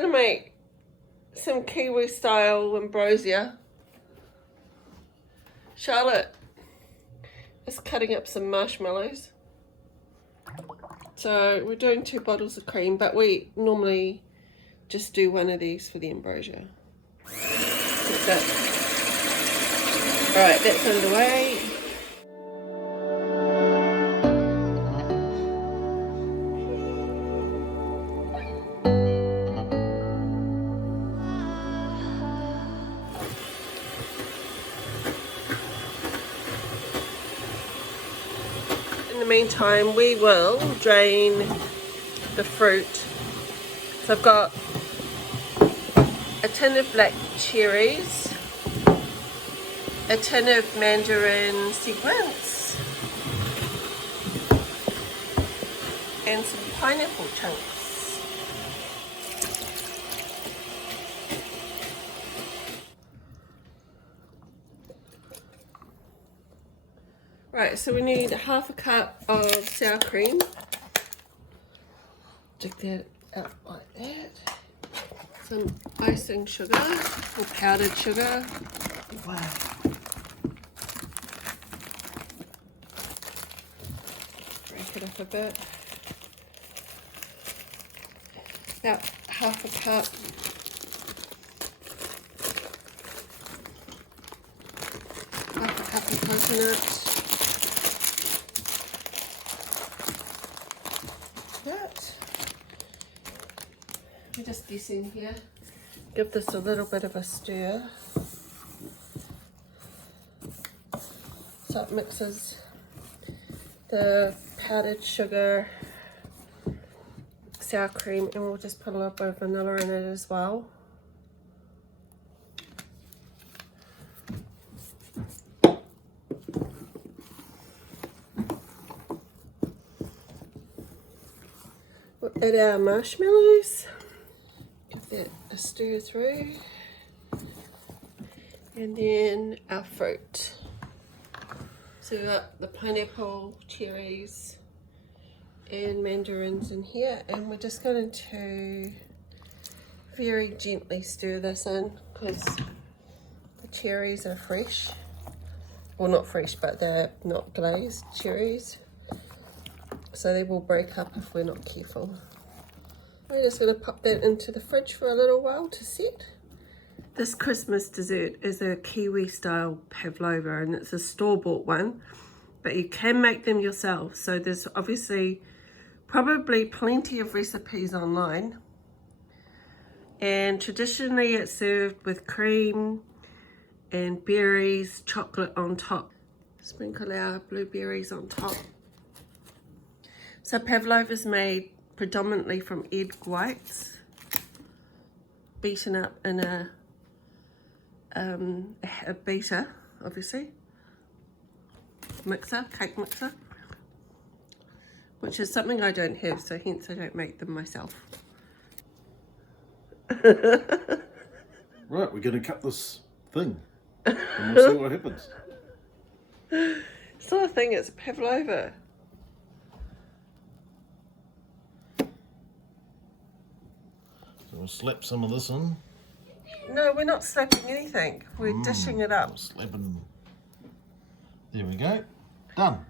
going to make some Kiwi style Ambrosia. Charlotte is cutting up some marshmallows. So we're doing 2 bottles of cream, but we normally just do 1 of these for the Ambrosia. Like that. Alright, that's underway. In the meantime, we will drain the fruit. So I've got a tin of black cherries, a tin of Mandarin sequins, and some pineapple chunks. Right, so we need 1/2 cup of sour cream. Take that out like that. Some icing sugar or powdered sugar. Wow. Break it up a bit. About 1/2 cup. Half a cup of coconut. I'm just guessing here. Give this a little bit of a stir. So it mixes the powdered sugar, sour cream, and we'll just put a little bit of vanilla in it as well. We'll add our marshmallows. Give that a stir through. And then our fruit. So we've got the pineapple, cherries, and mandarins in here. And we're just going to very gently stir this in because the cherries are fresh. Well, not fresh, but they're not glazed cherries. So they will break up if we're not careful. We're just going to pop that into the fridge for a little while to set. This Christmas dessert is a Kiwi style Pavlova, and it's a store-bought one, but you can make them yourself. So there's obviously probably plenty of recipes online. And traditionally it's served with cream and berries, chocolate on top. Sprinkle our blueberries on top. So Pavlova is made predominantly from egg whites, beaten up in a beater, obviously, mixer, cake mixer, which is something I don't have, so hence I don't make them myself. Right, we're going to cut this thing and we'll see what happens. It's not a thing, it's a Pavlova. So we'll slap some of this in. No, we're not slapping anything. We're dishing it up. Slapping. There we go. Done.